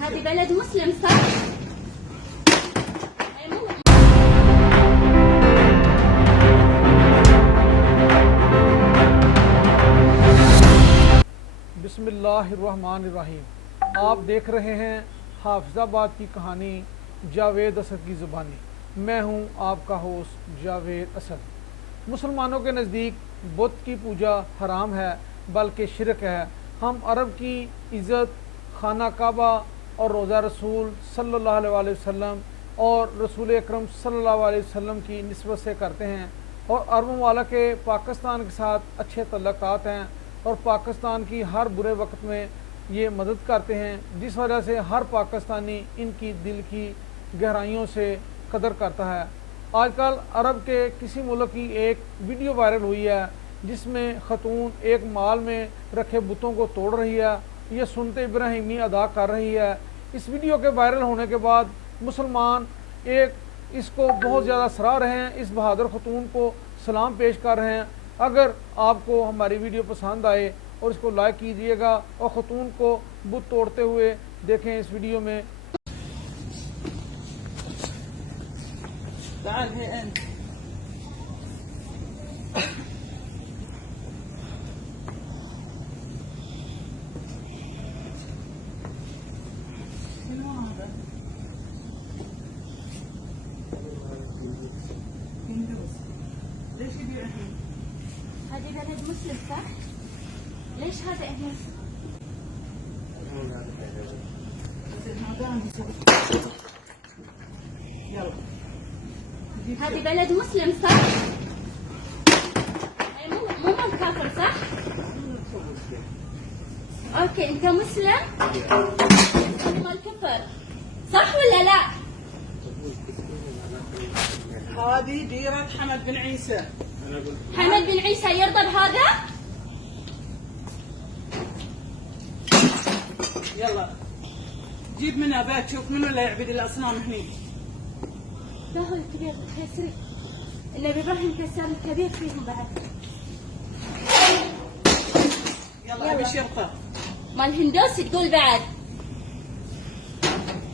هذه بلد مسلم صح؟ बिस्मिल्लाहिर्रहमानिर्रहीम। आप देख रहे हैं हाफिजाबाद की कहानी जावेद असद की ज़ुबानी। मैं हूं आपका होस्ट जावेद असद। मुसलमानों के नज़दीक बुत की पूजा हराम है बल्कि शिरक है। हम अरब की इज़्ज़त खाना काबा और रोज़ा रसूल सल्लल्लाहु अलैहि वसल्लम और रसूल अकरम सल्लल्लाहु अलैहि वसल्लम की निस्बत से करते हैं और अरब ममालिक के पाकिस्तान के साथ अच्छे तल्लुकात हैं और पाकिस्तान की हर बुरे वक्त में ये मदद करते हैं, जिस वजह से हर पाकिस्तानी इनकी दिल की गहराइयों से कदर करता है। आजकल अरब के किसी मुल्क की एक वीडियो वायरल हुई है जिसमें खतून एक माल में रखे बुतों को तोड़ रही है, ये सुन्नत इब्राहिमी अदा कर रही है। इस वीडियो के वायरल होने के बाद मुसलमान इसको बहुत ज़्यादा सराह रहे हैं, इस बहादुर खतून को सलाम पेश कर रहे हैं। अगर आपको हमारी वीडियो पसंद आए और इसको लाइक कीजिएगा और खतून को बुत तोड़ते हुए देखें इस वीडियो में। هذه بلد مسلم صح؟ ليش هذا هنا؟ هذه بلد مسلم صح؟ مو كافر صح؟ اوكي انت مسلم؟ انا مال كفر صح ولا لا؟ هذه ديرة حمد بن عيسى. حمد بن عيسى يرضى بهذا؟ يلا جيب منها بيت شوف منو اللي يعبد الاصنام هني. لا هو الكبير كسري. النبي ابراهيم كسر الكبير فيهم بعد. يلا ابي شرطة. مال هندوسي تقول بعد.